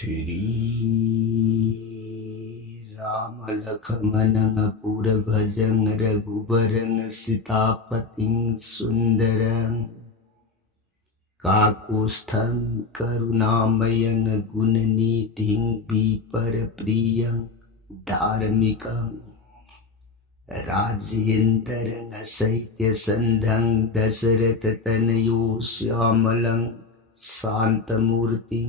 श्री राम लखमन पुर भजन रघुबरन सीतापतिं सुंदरं काकुस्थं करुणामयं गुणनिधिं विपर प्रियं धार्मिकं राजेन्द्रं सैत्यसन्धं दशरथ तनयो श्यामलं शान्तमूर्तिं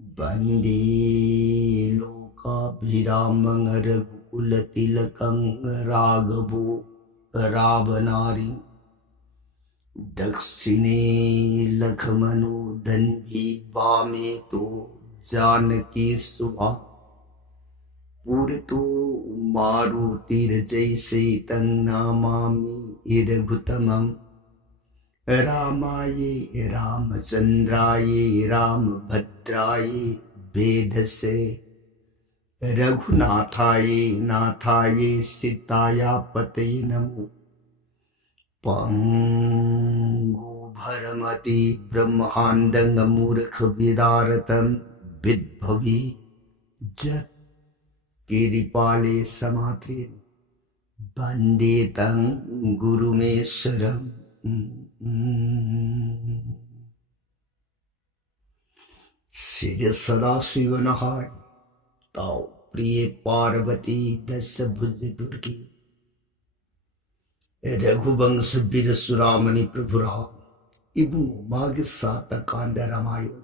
वन्दे लोकाभिरामं रघुकुलतिलकं राघवो रावणारि दक्षिणे लक्ष्मणो दन्वी वामे तो जानकी सुभा पुरतो मारुतिर्जैसे तं नमामि रघुत्तमम् रामाय रामचन्द्राय रामभद्राय वेधसे रघुनाथाय नाथाय सीताय पतये नमो पंगु भरमति ब्रह्माण्डं मूर्खविदारतं विद्भवी जत् कृपाले समात्रे वन्दे तं गुरुमेश्वरम् श्री सदाशिव नहाय ताओ प्रिय पार्वती दस भुज दुर्गी रघुवंश वीर सुरामणि प्रभु राम इबु माग सात कांड रामायण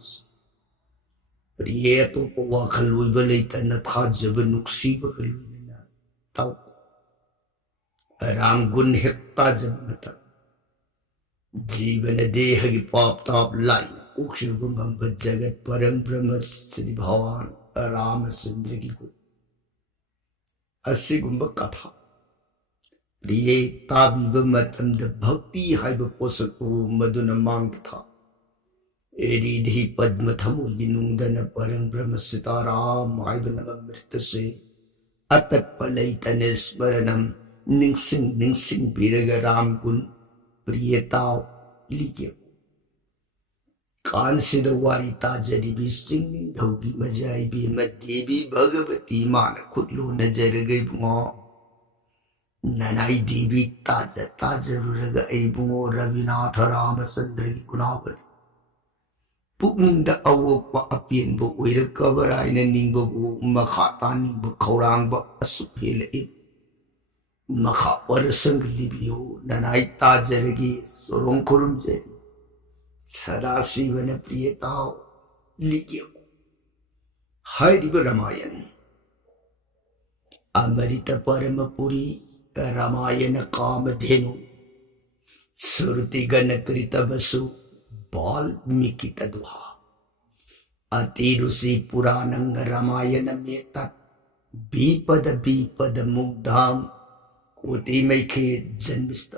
प्रिय तो पवा खलुई बलेतन था जब नुक्सीब खलुई ताओ राम गुण हेक्ता जन्मता जीवन देह की पाप ताप लाई उक्षुभंगम जगत परम ब्रह्म श्री भगवान रामचंद्र की गुण असिगुंब कथा प्रिय ताबीब मतम द भक्ति हाइब पोसको मधुन मांग था एरिधि पद्म थमो यिनुंदन परम ब्रह्म सीताराम हाइब नमृत से अतक पलई तने स्मरणम निंसिंग निंसिंग बिरग राम गुण प्रियताओ लीजिए कांसिद वारी ताजरी सिंह धोगी मजाई भी देवी भगवती मान खुदलो नजर गई बुआ ननाई देवी ताज ताजर गई बुओ रविनाथ रामचंद्र की गुनावली पुकनिंग द अवोप अपियन बो ओइर कबराय न निंग बो मखाता निंग खौरांग ब असुफेल ए मखा पर संग लिबियो ननाई ताजरगी सोरों खुरुम से सदा शिवन प्रियताओ लिखियो हरिव रामायण अमृत परम पुरी रामायण कामधेनु श्रुति गण कृत वसु वाल्मीकि तदुहा अति ऋषि पुराणं रामायण में तत् विपद मुग्धाम कोटि मैखे जन्मिस्त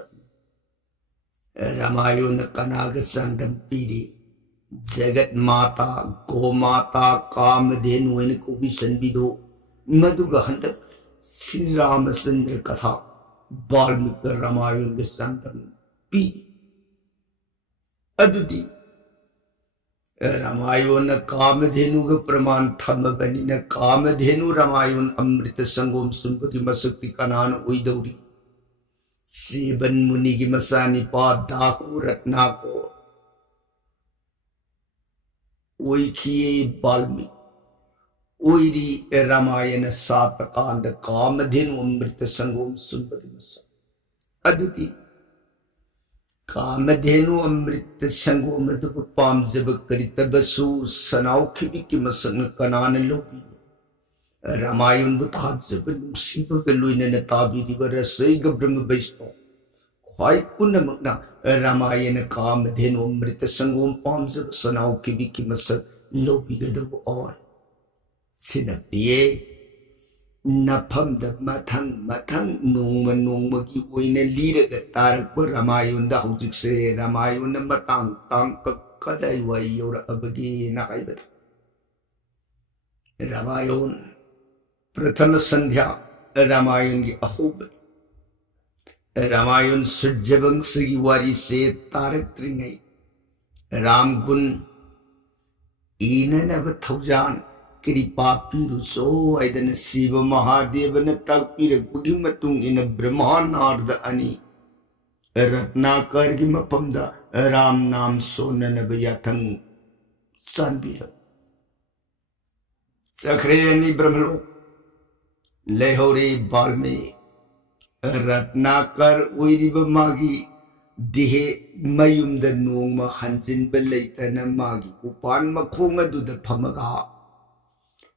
रामायण कनाग संगम पीरी जगत माता गो माता कामधेनु को भी संविदो मधुगहंत श्री रामचंद्र कथा वाल्मीकि रामायण संगम पीरी अदुति रामायण कामधेनु प्रमाण थम बनी न कामधेनु रामायण अमृत संगोम सुनब की मसक्ति कनान उइदौरी सेबन मुनि की मसानी पा डाकू रत्ना को ओइखिए वाल्मीकि ओइरी रामायण सात कांड कामधेनु अमृत संगोम सुनब की मसा अद्वितीय कामधेनु अमृत संगो मधु पाम जब करितबसु सनाउखिबी की मसन कनान लोबी रामायण बुथा जब नुसीब गलुइन ताबी दिवर सैग ब्रह्म वैष्णव ख्वाई पुनमना रामायण कामधेनु अमृत संगो पाम जब सनाउखिबी की मसन लोबी गदब और सिनपिए नफम द मथंग मथंग नोंग की ओइने लीरग तारक रामायण दा हुजिक से रामायण मतंग तंग कदai वै योर अबगी नाकाइबत रामायण प्रथम संध्या रामायण की अहोब रामायण सूर्यवंश की वारी से तारक त्रिंगई राम गुण ꯏꯅꯅꯕ ꯊꯧꯖꯥꯟ ꯀ꯭ꯔꯤꯄꯥ ꯄꯤꯔꯨꯆꯣ ꯍꯥꯏꯗꯅ ꯁꯤꯕ ꯃꯍꯥꯗꯦꯕꯅ ꯇꯥꯛꯄꯤꯔꯛꯄꯒꯤ ꯃꯇꯨꯡ ꯏꯟꯅ ꯕ꯭ꯔꯍ꯭ꯃꯥꯅꯥꯔꯗ ꯑꯅꯤ ꯔꯠꯅꯥꯀꯔꯒꯤ ꯃꯐꯝꯗ ꯔꯥꯝ ꯅꯥꯝ ꯁꯣꯟꯅꯅꯕ ꯌꯥꯊꯪ ꯆꯥꯟꯕꯤꯔꯝ ꯆꯈ꯭ꯔꯦ ꯑꯅꯤ ꯕ꯭ꯔꯍ꯭ꯃꯂꯣꯛ ꯂꯩꯍꯧꯔꯦ ꯕꯥꯜꯃꯤ ꯔꯠꯅꯥꯀꯔ ꯑꯣꯏꯔꯤꯕ ꯃꯥꯒꯤ ꯗꯤꯍꯦ ꯃꯌꯨꯝꯗ ꯅꯣꯡꯃ ꯍꯟꯖꯤꯟꯕ ꯂꯩꯇꯅ ꯃꯥꯒꯤ ꯎꯄꯥꯟ ꯃꯈꯣꯡ ꯑꯗꯨꯗ ꯐꯝꯃꯒ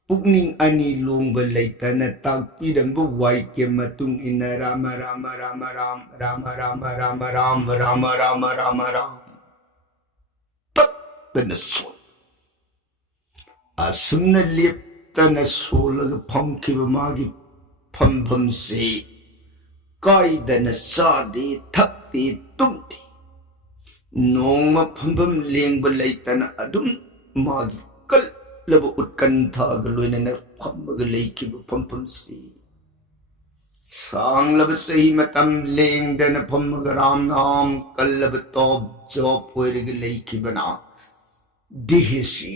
ꯄꯨꯛꯅꯤꯡ ꯑꯅꯤ ꯂꯣꯡꯕ ꯂꯩꯇꯅ ꯇꯥꯛꯄꯤꯔꯝꯕ ꯋꯥꯏꯀꯦ ꯃꯇꯨꯡ ꯏꯟꯅ ꯔꯥꯃ ꯔꯥꯃ ꯔꯥꯃ ꯔꯥꯝ ꯔꯥꯃ ꯔꯥꯃ ꯔꯥꯃ ꯔꯥꯝ ꯔꯥꯃ ꯔꯥꯃ ꯔꯥꯃ ꯔꯥꯝ ꯇꯞꯇꯅ ꯁꯣꯜ ꯑꯁꯨꯝꯅ ꯂꯦꯞꯇꯅ ꯁꯣꯜꯂꯒ ꯐꯝꯈꯤꯕ ꯃꯥꯒꯤ ꯐꯝꯐꯝꯁꯤ ꯀꯥꯏꯗꯅ ꯆꯥꯗꯦ ꯊꯛꯇꯦ ꯇꯨꯝꯗꯦ ꯅꯣꯡꯃ ꯐꯝꯐꯝ ꯂꯦꯡꯕ ꯂꯩꯇꯅ ꯑꯗꯨꯝ ꯃꯥꯒꯤ ꯀꯜꯂꯕ ꯎꯠꯀꯟꯊꯥꯒ ꯂꯣꯏꯅꯅ ꯐꯝꯃꯒ ꯂꯩꯈꯤꯕ ꯐꯝꯐꯝꯁꯤ ꯁꯥꯡꯂꯕ ꯆꯍꯤ ꯃꯇꯝ ꯂꯦꯡꯗꯅ ꯐꯝꯃꯒ ꯔꯥꯝ ꯅꯥꯝ ꯀꯜꯂꯕ ꯇꯣꯞ ꯖꯣꯞ ꯑꯣꯏꯔꯒ ꯂꯩꯈꯤꯕꯅ ꯗꯤꯍꯦꯁꯤ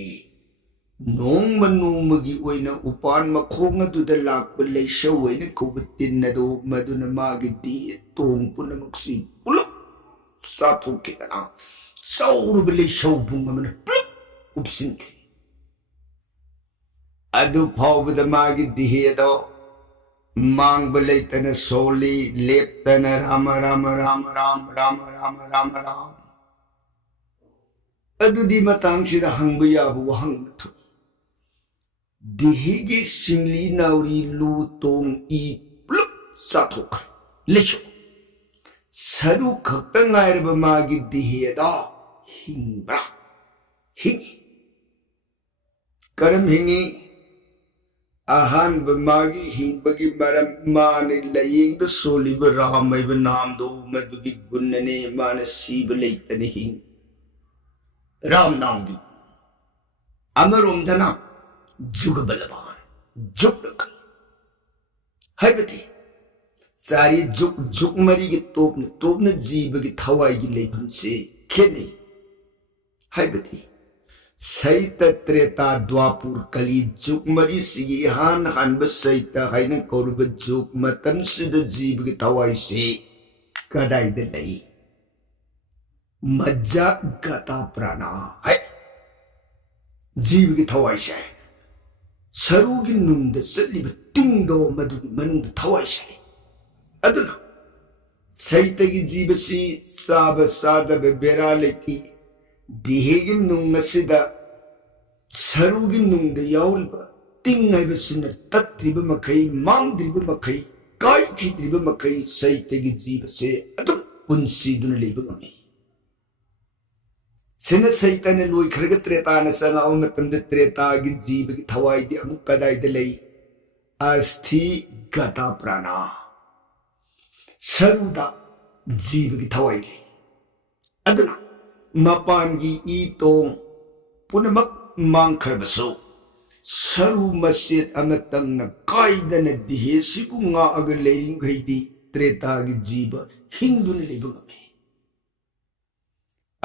ꯅꯣꯡꯃ ꯅꯣꯡꯃꯒꯤ ꯑꯣꯏꯅ ꯎꯄꯥꯟ ꯃꯈꯣꯡ ꯑꯗꯨꯗ ꯂꯥꯛꯄ ꯂꯩꯁꯧ ꯑꯣꯏꯅ ꯀꯧꯕ ꯇꯤꯟ ꯑꯗꯨ ꯃꯗꯨꯅ ꯃꯥꯒꯤ ꯗꯤꯍꯦ ꯇꯣꯡ ꯄꯨꯝꯅꯃꯛꯁꯤ ꯄꯨꯂꯞ ꯆꯥꯊꯣꯛꯈꯤꯗꯅ ꯆꯥꯎꯔꯕ ꯂꯩꯁꯧ ꯄꯨꯡ ꯑꯃꯅ ꯄꯨꯂꯞ ꯀꯨꯞꯁꯤꯟꯈꯤ ꯑꯗꯨ ꯐꯥꯎꯕꯗ ꯃꯥꯒꯤ ꯗꯤꯍꯦꯗꯣ ꯃꯥꯡꯕ ꯂꯩꯇꯅ ꯁꯣꯜꯂꯤ ꯂꯦꯞꯇꯅ ꯔꯥꯃ ꯔꯥꯃ ꯔꯥꯃ ꯔꯥꯝ ꯔꯥꯃ ꯔꯥꯃ ꯔꯥꯃ ꯔꯥꯝ ꯑꯗꯨꯗꯤ ꯃꯇꯥꯡꯁꯤꯗ ꯍꯪꯕ ꯌꯥꯕ ꯋꯥꯍꯪ ꯑꯃ ꯊꯣꯛꯏ ꯗꯤꯍꯦꯒꯤ ꯁꯤꯡꯂꯤ ꯅꯥꯎꯔꯤ ꯂꯨ ꯇꯣꯡ ꯏ ꯄꯨꯂꯞ ꯆꯥꯊꯣꯛꯈ꯭ꯔꯦ ꯂꯩꯁꯧ ꯁꯔꯨ ꯈꯛꯇ ꯉꯥꯏꯔꯕ ꯃꯥꯒꯤ ꯗꯤꯍꯦꯗ ꯍꯤꯡꯕ꯭ꯔꯥ ꯍꯤꯡꯉꯤ ꯀꯔꯝ ꯍꯤꯡꯉꯤ ꯑꯍꯥꯟꯕ ꯃꯥꯒꯤ ꯍꯤꯡꯕꯒꯤ ꯃꯔꯝ ꯃꯥꯅ ꯂꯥꯏꯌꯦꯡꯗ ꯁꯣꯜꯂꯤꯕ ꯔꯥꯝ ꯍꯥꯏꯕ ꯅꯥꯝꯗꯣ ꯃꯗꯨꯒꯤ ꯒꯨꯟꯅꯅꯦ ꯃꯥꯅ ꯁꯤꯕ ꯂꯩꯇꯅ ꯍꯤꯡꯉꯤ ꯔꯥꯝ ꯅꯥꯝꯒꯤ ꯑꯃꯔꯣꯝꯗꯅ ꯖꯨꯒꯕꯂꯕꯥꯟ ꯖꯨꯛꯂꯛ ꯍꯥꯏꯕꯗꯤ ꯆꯥꯔꯤ ꯖꯨꯛ ꯖꯨꯛ ꯃꯔꯤꯒꯤ ꯇꯣꯞꯅ ꯇꯣꯞꯅ ꯖꯤꯕꯒꯤ ꯊꯋꯥꯏꯒꯤ ꯂꯩꯐꯝꯁꯦ ꯈꯦꯠꯅꯩ ꯍꯥꯏꯕꯗꯤ ꯁꯩꯇ ꯇ꯭ꯔꯦꯇꯥ ꯗ꯭ꯋꯥꯄꯨꯔ ꯀꯂꯤ ꯖꯨꯛ ꯃꯔꯤꯁꯤꯒꯤ ꯏꯍꯥꯟ ꯍꯥꯟꯕ ꯁꯩꯇ ꯍꯥꯏꯅ ꯀꯧꯔꯤꯕ ꯖꯨꯛ ꯃꯇꯝꯁꯤꯗ ꯖꯤꯕꯒꯤ ꯊꯋꯥꯏꯁꯤ ꯀꯗꯥꯏꯗ ꯂꯩ ꯃज्ꯖꯥ ꯒꯇꯥ ꯄ꯭ꯔꯥꯅꯥ ꯍꯥꯏ ꯖꯤꯕꯒꯤ ꯊꯋꯥꯏꯁꯦ ꯁꯔꯨꯒꯤ ꯅꯨꯡꯗ ꯆꯠꯂꯤꯕ ꯇꯤꯡꯗꯣ ꯃꯗꯨꯒꯤ ꯃꯅꯨꯡꯗ ꯊꯋꯥꯏꯁꯤ ꯂꯩ ꯑꯗꯨꯅ ꯁꯩꯇꯒꯤ ꯖꯤꯕꯁꯤ ꯆꯥꯕ ꯆꯥꯗꯕ ꯕꯦꯔꯥ ꯂꯩꯇꯦ ꯗꯤꯍꯦꯒꯤ ꯅꯨꯡ ꯑꯁꯤꯗ ꯁꯔꯨꯒꯤ ꯅꯨꯡꯗ ꯌꯥꯎꯔꯤꯕ ꯇꯤꯡ ꯍꯥꯏꯕꯁꯤꯅ ꯇꯠꯇ꯭ꯔꯤꯕ ꯃꯈꯩ ꯃꯥꯡꯗ꯭ꯔꯤꯕ ꯃꯈꯩ ꯀꯥꯏꯈꯤꯗ꯭ꯔꯤꯕ ꯃꯈꯩ ꯁꯩꯇꯒꯤ ꯖꯤꯕꯁꯦ ꯑꯗꯨꯝ ꯄꯨꯟꯁꯤꯗꯨꯅ ꯂꯩꯕ ꯉꯝꯃꯤ ꯁꯤꯅ ꯁꯩꯇꯅ ꯂꯣꯏꯈ꯭ꯔꯒ ꯇ꯭ꯔꯦꯇꯥꯅ ꯆꯪꯉꯛꯑꯕ ꯃꯇꯝꯗ ꯇ꯭ꯔꯦꯇꯥꯒꯤ ꯖꯤꯕꯒꯤ ꯊꯋꯥꯏꯗꯤ ꯑꯃꯨꯛ ꯀꯗꯥꯏꯗ ꯂꯩ ꯑꯁꯊꯤ ꯒꯇꯥ ꯄ꯭ꯔꯥꯅꯥ ꯁꯔꯨꯗ ꯖꯤꯕꯒꯤ ꯊꯋꯥꯏ ꯂꯩ ꯑꯗꯨꯅ ꯃꯄꯥꯟꯒꯤ ꯏ ꯇꯣꯡ ꯄꯨꯝꯅꯃꯛ ꯃꯥꯡꯈ꯭ꯔꯕꯁꯨ ꯁꯔꯨ ꯃꯆꯦꯠ ꯑꯃꯇꯪꯅ ꯀꯥꯏꯗꯅ ꯗꯤꯍꯦꯁꯤꯕꯨ ꯉꯥꯛꯑꯒ ꯂꯩꯔꯤꯈꯩꯗꯤ ꯇ꯭ꯔꯦꯇꯥꯒꯤ ꯖꯤꯕ ꯍꯤꯡꯗꯨꯅ ꯂꯩꯕ ꯉꯝꯃꯤ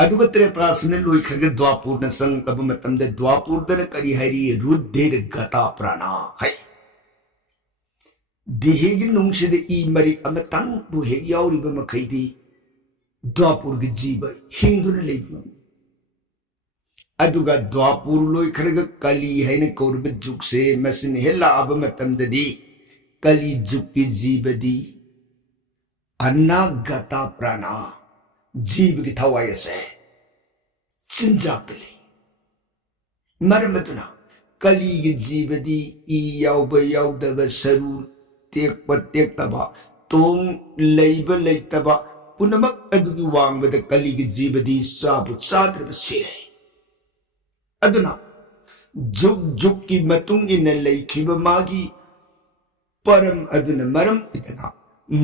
ꯑꯗꯨꯒ ꯇ꯭ꯔꯦꯇꯥꯁꯤꯅ ꯂꯣꯏꯈ꯭ꯔꯒ ꯗ꯭ꯋꯥꯄꯨꯔꯅ ꯆꯪꯂꯛꯂꯕ ꯃꯇꯝꯗ ꯗ꯭ꯋꯥꯄꯨꯔꯗꯅ ꯀꯔꯤ ꯍꯥꯏꯔꯤ ꯔꯨꯙꯤꯔ ꯒꯇꯥ ꯄ꯭ꯔꯥꯅꯥ ꯍꯥꯏ ꯗꯤꯍꯦꯒꯤ ꯅꯨꯡꯁꯤꯗ ꯏ ꯃꯔꯤꯛ ꯑꯃꯇꯪꯕꯨ ꯍꯦꯛ ꯌꯥꯎꯔꯤꯕ ꯃꯈꯩꯗꯤ ꯗ꯭ꯋꯥꯄꯨꯔꯒꯤ ꯖꯤꯕ ꯍꯤꯡꯗꯨꯅ ꯂꯩꯕ ꯉꯝꯃꯤ ꯑꯗꯨꯒ ꯗ꯭ꯋꯥꯄꯨꯔ ꯂꯣꯏꯈ꯭ꯔꯒ ꯀꯂꯤ ꯍꯥꯏꯅ ꯀꯧꯔꯤꯕ ꯖꯨꯛꯁꯦ ꯃꯁꯤꯅ ꯍꯦꯛ ꯂꯥꯛꯑꯕ ꯃꯇꯝꯗꯗꯤ ꯀꯂꯤ ꯖꯨꯛꯀꯤ ꯖꯤꯕꯗꯤ ꯑꯅꯥꯒꯇꯥ ꯄ꯭ꯔꯥꯅꯥ ꯖꯤꯕꯒꯤ ꯊꯋꯥꯏ ꯑꯁꯦ ꯆꯤꯟꯖꯥꯛꯇ ꯂꯩ ꯃꯔꯝ ꯑꯗꯨꯅ ꯀꯂꯤꯒꯤ ꯖꯤꯕꯗꯤ ꯏ ꯌꯥꯎꯕ ꯌꯥꯎꯗꯕ ꯁꯔꯨ ꯇꯦꯛꯄ ꯇꯦꯛꯇꯕ ꯇꯣꯡ ꯂꯩꯕ ꯂꯩꯇꯕ ꯄꯨꯝꯅꯃꯛ ꯑꯗꯨꯒꯤ ꯋꯥꯡꯃꯗ ꯀꯂꯤꯒꯤ ꯖꯤꯕꯗꯤ ꯆꯥꯕꯨ ꯆꯥꯗ꯭ꯔꯕ ꯁꯤꯔꯦ ꯑꯗꯨꯅ ꯖꯨꯛ ꯖꯨꯛꯀꯤ ꯃꯇꯨꯡ ꯏꯟꯅ ꯂꯩꯈꯤꯕ ꯃꯥꯒꯤ ꯄꯔꯝ ꯑꯗꯨꯅ ꯃꯔꯝ ꯑꯣꯏꯗꯅ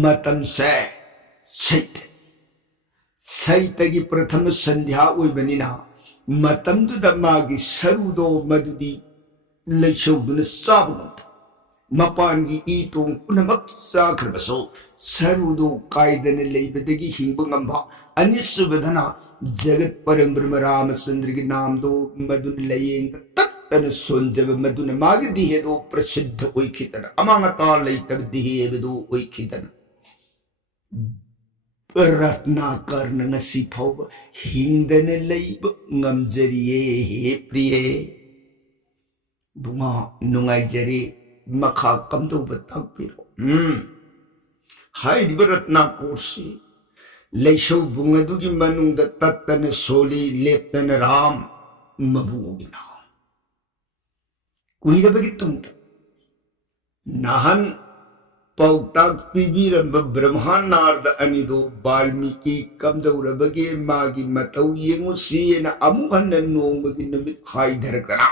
ꯃꯇꯝꯁꯦ ꯁꯩꯇ ꯁꯩꯇꯒꯤ ꯄ꯭ꯔꯊꯃ ꯁꯟꯙ꯭ꯌꯥ ꯑꯣꯏꯕꯅꯤꯅ ꯃꯇꯝꯗꯨꯗ ꯃꯥꯒꯤ ꯁꯔꯨꯗꯣ ꯃꯗꯨꯗꯤ ꯂꯩꯁꯧꯗꯨꯅ ꯆꯥꯕ ꯉꯝꯗꯕ ꯃꯄꯥꯟꯒꯤ ꯏ ꯇꯣꯡ ꯄꯨꯝꯅꯃꯛ ꯆꯥꯈ꯭ꯔꯕꯁꯨ ꯁꯔꯨꯗꯣ ꯀꯥꯏꯗꯅ ꯂꯩꯕꯗꯒꯤ ꯍꯤꯡꯕ ꯉꯝꯕ ꯑꯅꯤꯁꯨꯕꯗꯅ ꯖꯒꯠ ꯄꯔꯝ ꯕ꯭ꯔꯍ꯭ꯃ ꯔꯥꯃꯆꯟꯗ꯭ꯔꯒꯤ ꯅꯥꯝꯗꯣ ꯃꯗꯨꯅ ꯂꯥꯏꯌꯦꯡꯗ तत्तन सोंजब मधुन मागी दिहे दो प्रसिद्ध ओइखितन अमांग ताल लेतब दिहे बेदो ओइखितन रत्नाकर नंगसी फाव हिंदन लेब ngamjariye he priye bunga nungaijari makha kamdo batakpiro hai di Ratnakar से लेशो bunga दुगी manung da tattana soli leptana ram mabugi na kuhira bagi tumta nahan pautak pibiramba brahmanarda anido balmiki kamdaurabage magi matau yengu siyena amuhanna nongmagi namit haidharakana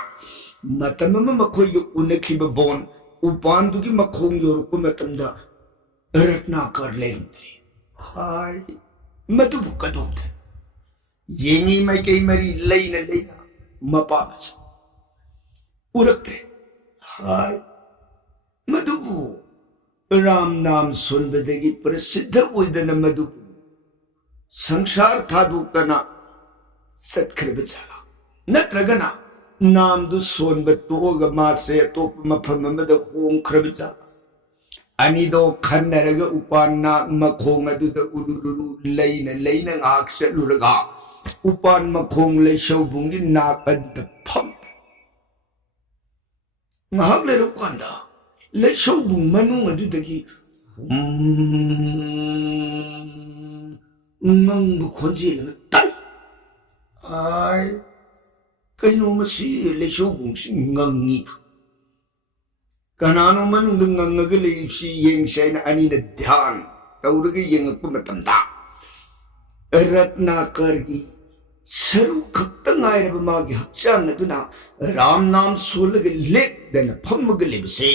matamama makoy unakiba bon upandugi makhong yorukpa matamda Ratnakar लेंद्रे हाय मधुबु कदोंदे येंगी मैं कई मरी लेना मपाच उरक्ते हाय मधुबु राम नाम सुनबदेगी प्रसिद्ध उइदन मधुबु संसार थादुक्तना सत्खरबचाला नत्रगना नाम दु सोनबतोगा मासे अतोप मफम मद होंखरबचाला अनिदो खन्नरग उपान्ना मखोंग अदुदा उरुरुरु लेना ngakseluraga upan makhong leishobungi nakad pham ngahak lero kwanda leishobung manung adudagi ngang bukhonji le tai ai kaino masi leishobung si ngangi kanano manung ngangaga leisi yengsaina ani na dhyan tauraga yengakpa matamda Ratnakar की सरू खक्ता ngairaba magi hakchang aduna ram nam solga lek dana phammaga lebse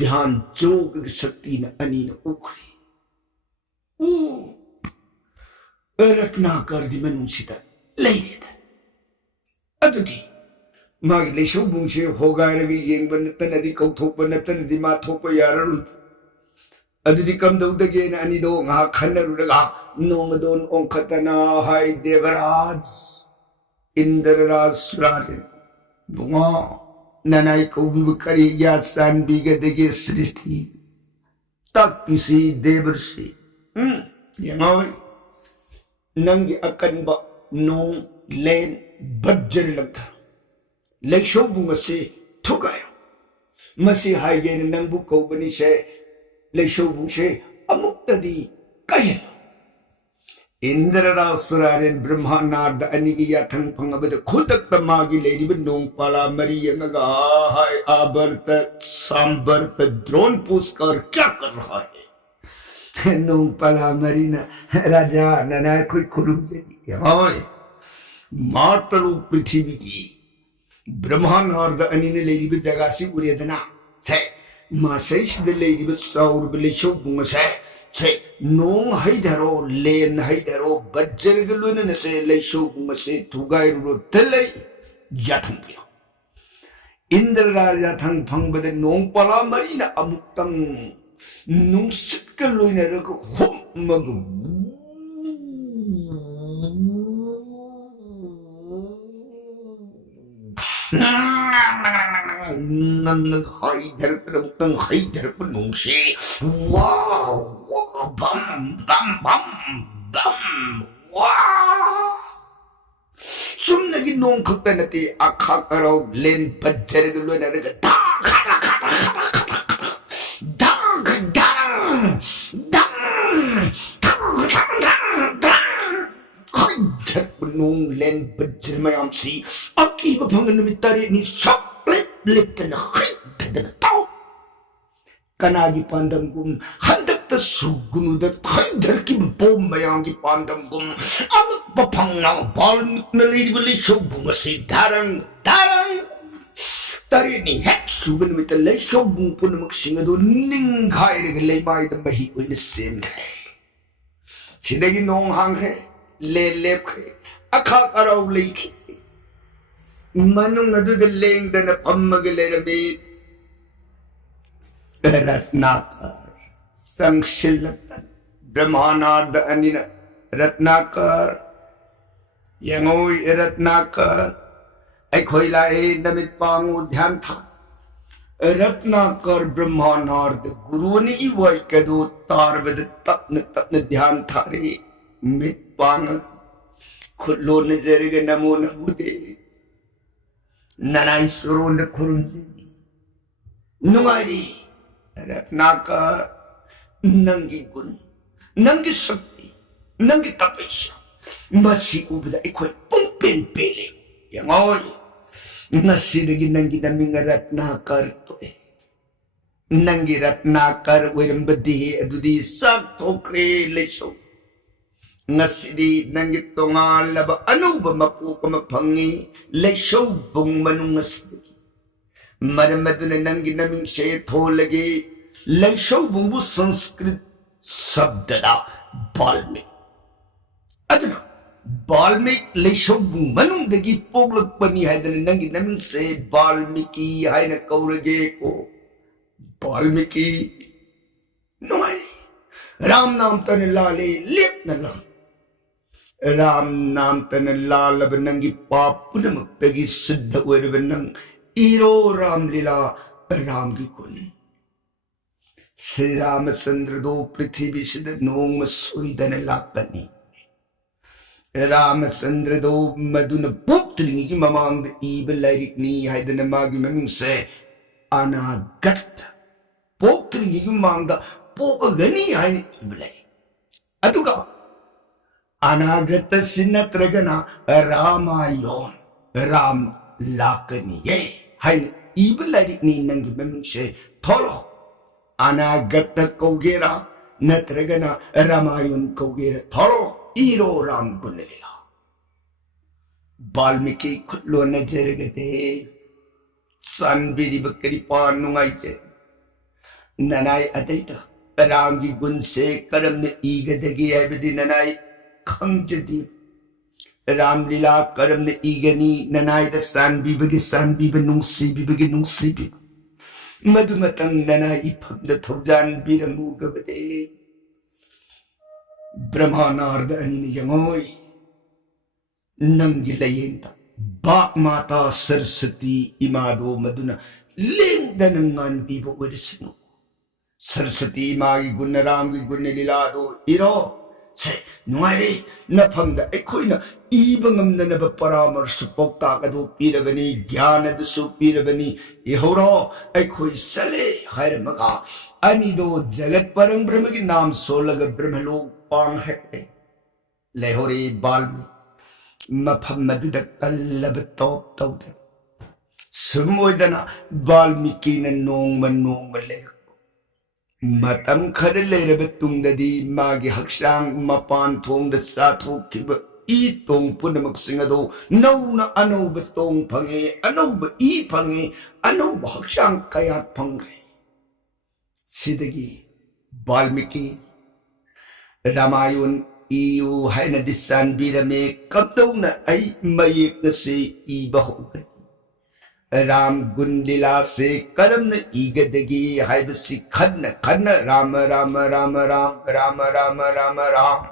dhyan jog shakti na ani na ukhri u Ratnakar di manung sita leida adudi magi leisho bungse hogairaga yengba natana di kauthokpa natana di ma thokpa yararu अदुदी कम दौदगे न अनिदो nga खन्नरुरगा नोमदोन ओंखतना हाय देवराज इंद्रराज सुरारे बुंगा ननाई कौबी करी या सान बिगदगे सृष्टि तक पिसी देवर्षि यंगावै नंगी अकनबा no लेन बज्जर लगता लेशो बुंगा से थोगायो मसी हायगे नंगबु कौबनी से लेशोबुंशे अमुक्तदी कहलो इंद्ररासुरारेन ब्रह्मानार्द अनिगी याथंग फंगबद खुदक तमागी लेरिब नोंगपाला मरी यंगगा हाय आबर्त सांबर्त द्रोण पुष्कर क्या कर रहा है नोंगपाला मरी ना राजा नना खुद खुरुम जेदी हाय मातरु पृथ्वी की ब्रह्मानार्द अनिने लेरिब जगासी उरेदना से मासेश द लेडी बस साउर बलेशो बुंगसे छे नोंग हाइदरो लेन हाइदरो बज्जर गलुन नसे लेशो बुंगसे थुगाय रो तले याथंग पियो इंद्र राजा थंग फंगबद नोंग पला मरीना अमुक्तंग नोंग सिकलुन रक होम मग नंग हाइदर प्रमुक्तंग हाइदर पनुंगसे वाव बम बम बम बम वाव सुमनगी नोंग खक्ता नती आखा करो लेन बज्जर गलो नरग दा खा nung len bajir mayam si aki babangan numitari ni sok lip na hit na tao kanagi pandam gum handak ta sugunu da haidar ki bom mayang ki pandam gum amak papang na bal na lady bali sobunga si darang tari ni hek sugan mit lay sobung pun magsingado ning khai lay mai da mahi oi na sem sidagi nong hang he ले लेप अखा कराव लेखी मनुंग अदुद लेंगदन पम्मगले रमे रत्नाकर संशिलतन ब्रह्मानार्द अनिन रत्नाकर यंगोय रत्नाकर अखोई लाए नमित पांगो ध्यान था रत्नाकर ब्रह्मानार्द गुरु ने वही कदो तार बद तपन तपन ध्यान था रे मित पांग खुलो नजर के नमो नमो दे ननाईश्वरों ने खुरुंजी नुआरी रत्नाकर नंगी गुण नंगी शक्ति नंगी तपस्या मसी उबदा इकोई पुंपेन पेले यंगोई नसीदगी नंगी नमिंग रत्नाकर तोए नंगी रत्नाकर वैरंबदी अदुदी sak थोकरे लेसो नसीदी नंगी तोंगाल लब अनुब मपुक मफंगी लेसो बुंग मनुंग नसीदगी मरमदुन नंगी नमिंग से थोलगे लेसो बुंबु संस्कृत शब्ददा बाल्मीक अदना बाल्मीक लेसो बुंग मनुंगदगी पोगलक पनी हायदन नंगी नमिंग से बाल्मीकी हायना कौरगे को बाल्मीकी नुमारी राम नाम तन लाले लेप नला राम नाम तन लालब नंगी पाप पुनमुक्तगी सिद्ध वरवनंग इरो राम लीला राम की कुन श्री रामचंद्र दो पृथ्वी सिद्ध नोम सुईदन लाकनी रामचंद्र दो मधुन पुत्री की ममांग ईब लाइरिकनी हायदन मागी ममिंग से अनागत पुत्री की मांग पोगनी हाय ईब लाई अतुका अनागत सिन्नत्रगना रामायोन राम लाकनी ये हाय ईब लाइरिकनी नंगी ममिंग से थोलो अनागत कौगेरा नत्रगना रामायण कौगेरा थोलो इरो राम गुणलीला बाल्मीकि खुलो नजर गते सानबिरी बकरी पान नुंगाइचे ननाई अदैता राम की गुण से करम ने ईगदगी है बदी ननाई खंजदी रामलीला करम ने ईगनी ननाई द सानबीबगी नुंगसीबीबगी नुंगसीबी मधुमतंग ननाई फब्द थोजान बीरमु गबदे ब्रह्मानार्द अनिन यंगोई नंगी लयेंता बाक माता सरस्वती इमादो मधुना लेंदन ngānbība वरसनु सरस्वती मागी गुण राम की गुण लीला दो इरो से नुआरे नफंदा एखोइना ईब ngамननब परामर्श पौताक अदो पीरबनी ज्ञान अदसु पीरबनी यहोरो एखोइ सले हरमगा अनिदो जगत परम ब्रह्म की नाम सोलग ब्रह्मलोक पांग है लेहोरे बाल्मी मफमदुद कल्लब तोप तौद सुमोदना बाल्मीकि न नोंग ले मतम खर लेरब तुंगददी मागी हक्षांग मपान थोंग साथोखिब ई तोंग पुनमक्सिंगदो नौना अनौब तोंग फंगे अनौब ई फंगे अनौब हक्षांग कया फंगे सिदगी बाल्मीकि रामायण इयु हायना दिसान बीरमे कबदौना आई मयेक से ईब होगनी राम गुण लीला से करम न ईगदगी हायबसी खन्न खन्न राम राम राम राम राम राम राम राम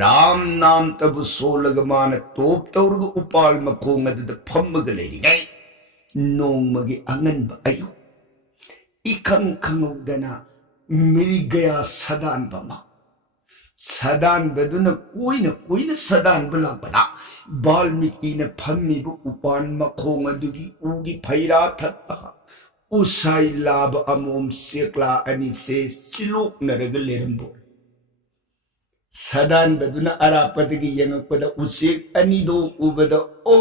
राम नाम तब सोलग मान तोप तौरग उपाल मखोंग अदद फम्मग लेरिगै नोंमगी अंगनब अयु इखंग खंगौदना मिरिगया सदान बमा सदान बदुन कोई न सदान बला बना बाल्मीकि न फम्मी बु उपान मखोंग अदुगी उगी फैरा थत्ता उसाई लाभ अमोम सेकला अनि से सिलोक नरग लेरंबो सदान बदुन अरापदगी यंगपद उसेक अनि दो उबद ओ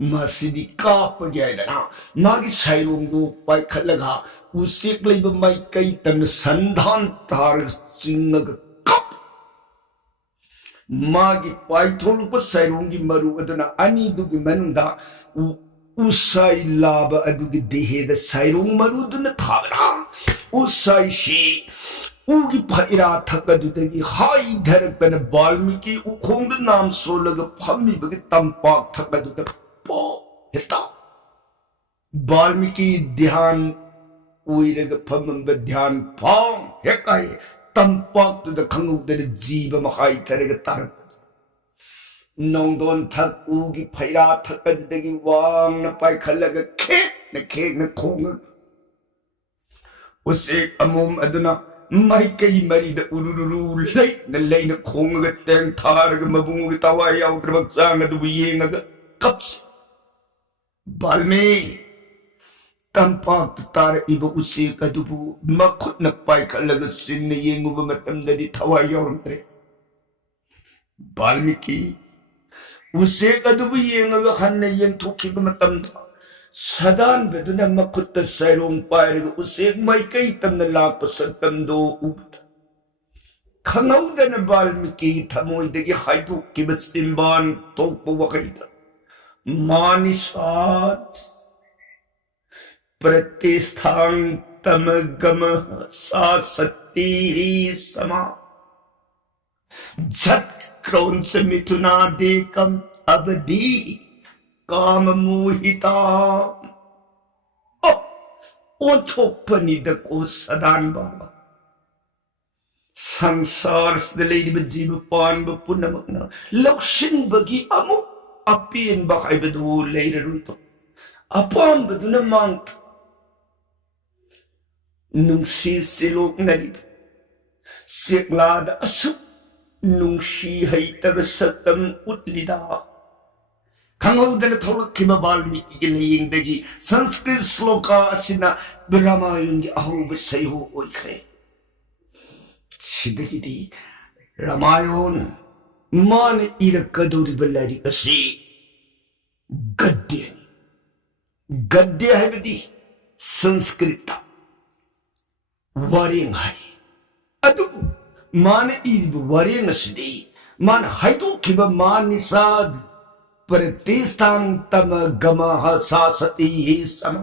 मसिदी काप गयादना मागी साइरोंगदो पाइखलगा उसेक लेब माइ कै तन संधान तार सिंगग मागी पाइथोलुप साइरोंगी मरु अदना अनि दुगी मनुंदा उसाई लाभ अदुगी देहेद साइरोंग मरुदुन थाबना उसाई शी उगी फैरा थकदुदगी हाई धरकन बाल्मीकि उखोंग नाम सोलग फम्मी बगी तंपाक थकदुद पो हेता बाल्मीकि ध्यान उइरग फम्म ध्यान फांग हेकाय तंपाक तुद खंगुदर जीव मखाई थरग तार नोंदोन थक उगी फैरा थकदगी वांगना पाइखलग खेकना खोंग उसे अमोम अदुना माइकई मरीद उरुरुरु लेना खोंग तेंग थारग मबुंग तवा याउद्रबक चांग अदुबु येंगग कप्स बालमे तंपाक तार इब उसे कदुबु मखुत न पाइखलग सिन येंगुब मतमददि थवा याउद्रे बाल्मीकि उसे कदुबु येंगग हन्ने येंथोखिब मतमदा सदान बेदुना मखुत सैरों पायरग उसे माइकई तमना लाप सतमदो उबत खंगौदन बाल्मीकि थमोइदगी हाइदोक्किब सिंबान तोप वकैदा मानिसात प्रतिष्ठान तम गम सा सती समा झट क्रौंच मिथुना देकम अबदी काम मोहिता ओथोपनिदको सदान बाबा संसार जीव पानब पुनमकना लौसिनबगी अमु अपेनब हाइबदु लेररुतो अपामबदुना मांग नुंसी सिलोक नरिब सेक्लाद असुक नुंसी हैतब सतम उतलिदा खंगौदन थौरक्खिब बाल्मीकि की लेयिंगदगी संस्कृत श्लोका असिना रामायणगी अहोब सैहो ओइखरे सिदगिदी रामायण मान इरकदोरिब लाइरिक असि गद्य गद्य हैबदी संस्कृत वारेंग है अदुबु मान इरिब वारेंग असि मान हाइदोखिब मानिसाद प्रतिष्ठान तम गमः सासती सम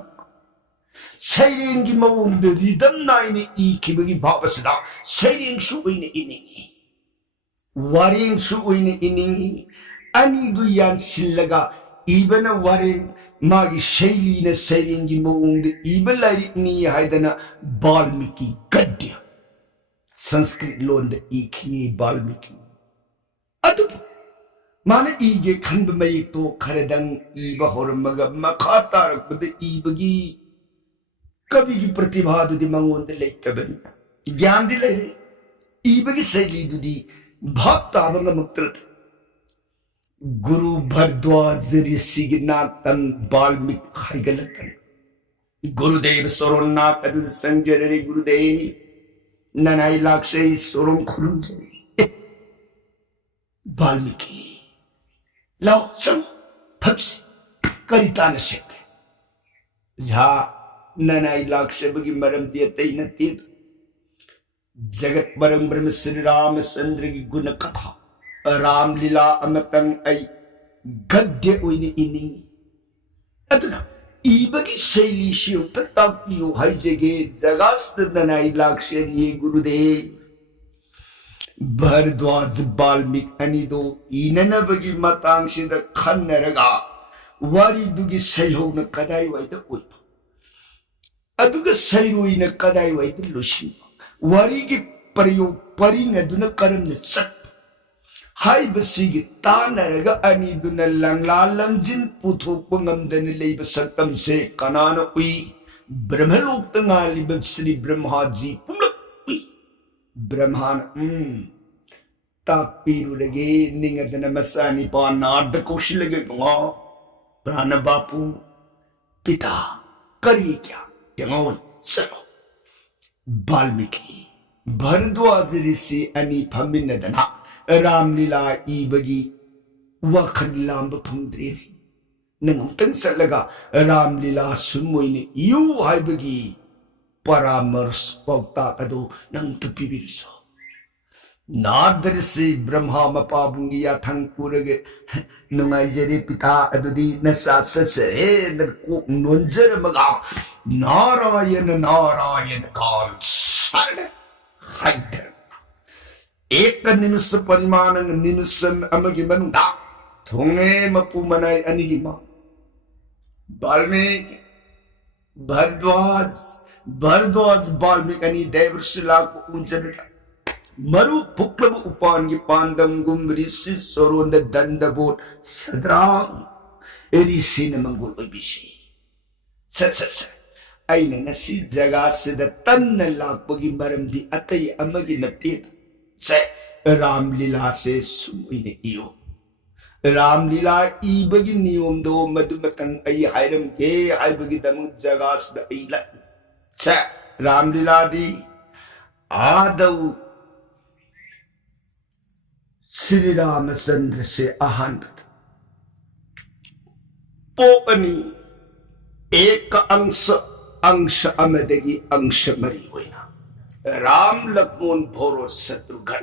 सैरेंगी मौंद रिदम नाइने इखिबगी भावसदा सैरेंग सुइने इनिंगी वारेंग सुइने इनिंगी अनिदु यान सिल्लगा इबन वारेंग मागी शैलीने सैरेंगी मौंद इबलाइनी हाइदना बाल्मीकि गद्य संस्कृत लोंद इखिए बाल्मीकि अदु माने इगे खंब मयिक तो खरदंग इब होरमगा मखा तारकबद इबगी कविगी प्रतिभा दुदी मंगोंद लेकबन ज्ञान दि ले इबगी शैली दुदी भाव ताबंग मुक्तरत गुरु भरद्वाज ऋषि नातन बाल्मीकि हाइगलतन गुरुदेव सोरोनाथ अदु संजय गुरुदेव ननाई लाक्षे सोरों खुलुम बाल्मीकि लाओ संग फब्स करिता नशक झा ननाई लाक्षबगी मरम दिया तई नती जगत परम ब्रह्म श्री रामचंद्र की गुण कथा रामलीला अमतंग आई गद्य ओइने इनी अदना इबगी शैली शिव ततापियो हाइजेगे जगास्त ननाई लाक्षरी गुरुदेव भरद्वाज बाल्मीकि अनिदो इननबगी मतांगसिद खन्नरगा वारीदुगी सैहौन कदाई वाइद ओइब अदुगा सैरोइना कदाई वाइद लुसिब वारीगी प्रयोग परिंग अदुना करमने चट हाइबसिगी तानरगा अनिदुना लंगला लंजिन पुथोप ngamदन लेब सतमसे कनाना उई ब्रह्मलोक तंगालिब श्री ब्रह्मा जी पुमलक उई ब्रह्मान तापीरुरगे निंगदन मसानी पानाद कौशलगे गंगा प्राण बापू पिता करिए क्या यंगोन सरो बाल्मीकि भरद्वाज ऋषि अनि फमिनदना रामलीला इबगी वखन लांब फंद्रे नंगतंग सलगा रामलीला सुमोइने यु हाइबगी परामर्श पौता अदो नंग तुपिबिरसो नादरसी ब्रह्मा मपाबुंगी याथंग पुरगे नुंगाइजरे पिता अदुदी नसा ससे नरको नोंजर मगा नारायण नारायण काल शरण हाइदर एक निमिष परिमाण निमिषम अमगी मनुदा थोंगे मपु मनाई अनिगिमा बाल्मीकि भरद्वाज बाल्मीकि अनि देवर्षिला को उंजरता मरु पुक्लब उपान की पांडम गुम ऋषि सरोंद दंडबोट सद्राम ऋषि न मंगोल ओबिसी स अने नसी जगह से तन्न लापगी मरमदी अतई अमगी नते से रामलीला से सुमुइने इयो रामलीला इबगी नियम दो मधुमतंग अई हायरम के हायबगी दमु जगह से अई ला से रामलीला दी आदौ श्री रामचंद्र से अहंत पोपनी एक अंश अमदगी अंश मरी होइना राम लक्ष्मण भोरो शत्रुघ्न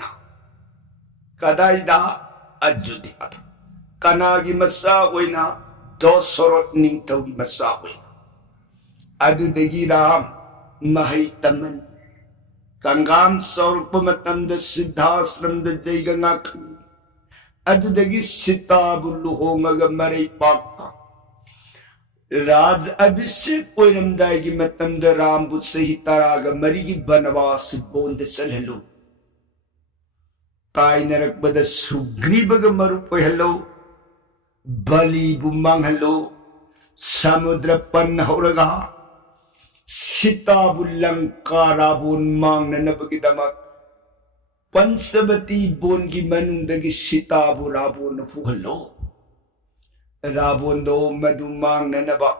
कदाइदा अयोध्या कनागी मसा होइना दोसरत निंथौगी मसा होइना अदुदगी राम महै तमन कंगाम सौरप मतमद सिद्धाश्रमद जैगंगा अदुदगी सीताबु लुहोंगग मरै पाक्ता राज अभिषेक ओइरमदाई मतमद रामबु सही तराग मरिगी बनवास बोंद चलहलो ताइनरकबद सुग्रीबग मरुप ओइहलो बलिबु मांगहलो समुद्र पन हौरगा सीताबु लंका रावण मांगनबगिदमक पंचवती बोन की मनुंदगी सीताबु रावण फुहलो रावण दो मधु मांगनबा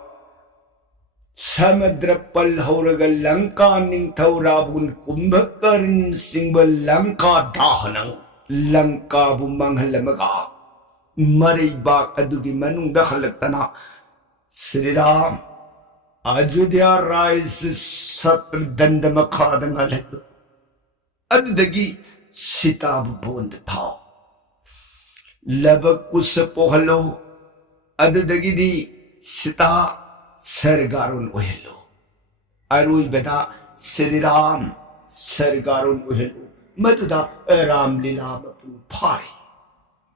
समुद्र पल हौरग लंका निंथौ रावण कुंभकर्ण सिंह लंका दाहनं लंका बु मांगहलमगा मरै बाक अदुगी मनुंद हलक्तना श्री राम अयोध्या राय से सत्र दंड मखादंगा लेलो अदुदगी सीताबु बोंद था लबक कुस पोहलो अदुदगी दी सीता सरगारुन ओहलो अरुई बदा श्री राम सरगारुन ओहलो मधुदा रामलीला मपु फारे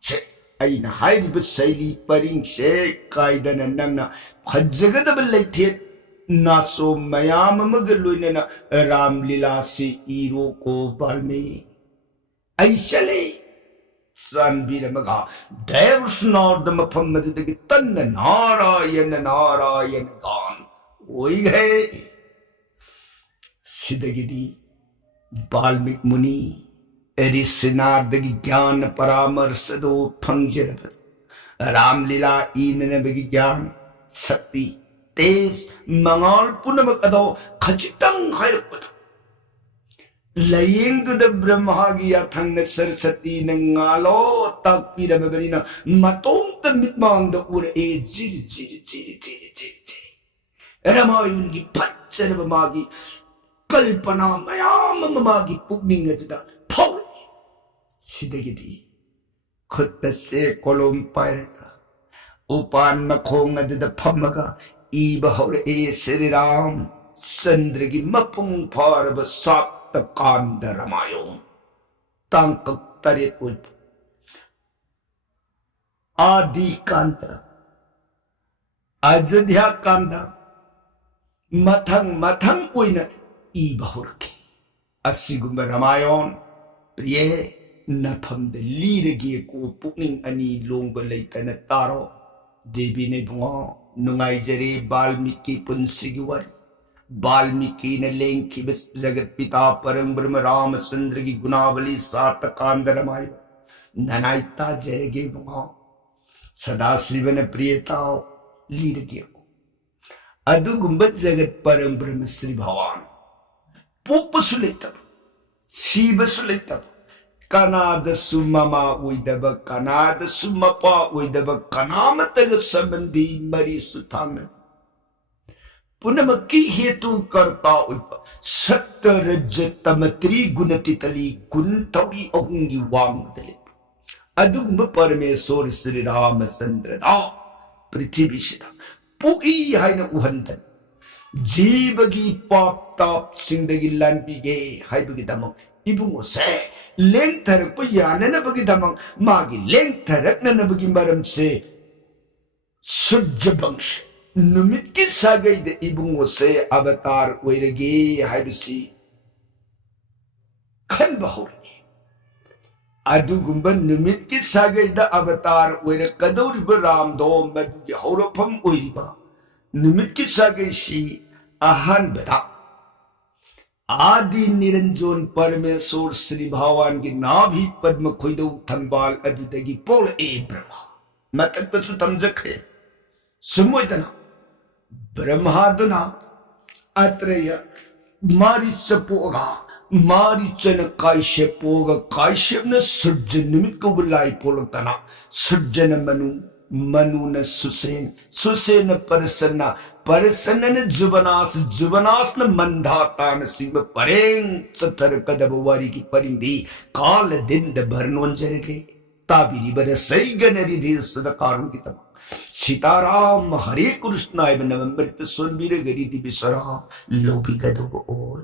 से अइना हाइरिब शैली परिंग से कायदन नंगना फजगदब लैथे नासो मयाम मग लोइनना रामलीला से इरो को बालमे ऐसले सानबीर मगा देवस्नार्द मफम मददगी तन्न नारायण नारायण गान ओई गए सिदगिदी बाल्मीक मुनि ऋषिनार्दगी ज्ञान परामर्श दो फंगजरब रामलीला ईननबगी ज्ञान शक्ति तेज मंगाल पुनमक अदो खचितंग हायरपद लयेंगद ब्रह्मागी याथंग सरस्वती नंगालो ताकपीरबबनिना मतोंत मितमांगद उर ए जिर जिर जिर जिर जिर जिर रमायुंगी फच्चरब मागी कल्पना मयाम मागी पुग्निंग अदुदा फौ सिदगिदी खुद से कोलम पायरगा उपान मखोंग अदुदा फमगा इब हौर ए श्री राम चंद्र की मपुंग फारब सात कांद रमायो तांक तरे उल्प आदि कांत अयोध्या कांद मथंग मथंग ओइना इब हौरकी असिगुम रमायोन प्रिय नफम द लीरगी को पुनिंग अनि लोंग लैतन तारो देवी ने बुआ नुंगाइजरे वाल्मीकि पुंसिगी वारी वाल्मीकि ने लेंखी जगत पिता परम ब्रह्म रामचंद्र की गुणावली सात कांद रमाय ननाइता जयगे बुआ सदाशिव ने प्रियताओ लीरगे को अदु गुंबद जगत परम ब्रह्म श्री भगवान पोप सुलेतब शिव सुलेतब कनाद सुममा उइदब कनाद सुमपा उइदब कनामतग संबंधी मरी सुथांग पुनमकी हेतु करता उइप सत्य रज तमत्री गुणति तली गुण थौरी अहुंगी वांग तले अदुगुम परमेश्वर श्री रामचंद्र दा पृथ्वी सिदा पुगी हाइन उहंदन जीवगी पाप ताप सिंदगी लानबीगे हाइबगी दमो इबुंगो से लेंथरक याननबगी दमंग मागी लेंथरकननबगी मरम से सूर्य वंश नुमित की सागैद इबुंगो से अवतार ओइरगे हाइबसी खन बहुरगी ꯑꯗꯨꯒꯨꯝꯕ ꯅꯨꯃꯤꯠꯀꯤ ꯁꯥꯒꯩꯗ ꯑꯕꯇꯥꯔ ꯑꯣꯏꯔꯛꯀꯗꯧꯔꯤꯕ ꯔꯥꯝꯗꯣ ꯃꯗꯨꯒꯤ ꯍꯧꯔꯛꯐꯝ ꯑꯣꯏꯔꯤꯕ ꯅꯨꯃꯤꯠꯀꯤ ꯁꯥꯒꯩꯁꯤ ꯑꯍꯥꯟꯕꯗ आदि निरंजन परमेश्वर श्री भगवान की नाभि पद्म खुदौ थंबाल अदुदगी पोल ए ब्रह्मा मतकतसु तमजखे सुमोयदना ब्रह्मादुना अत्रेय मारिचपोगा मारिचन काश्यपोगा काश्यपन सृजन निमित को बुलाई पोलतना सृजन मनु मनु न सुसेन सुसेन परसन्ना परसन्न न जुबनास जुबनास न मंधाता न सिंह परें सतर कदब वारी की परिंदी काल दिन द भरनों जरगे ताबिरी बर सही गनरी धी सदकारों की तमा सीताराम हरे कृष्णाय नवंबरित सुनबीर गरी दी बिसरा लोभी गदब ओय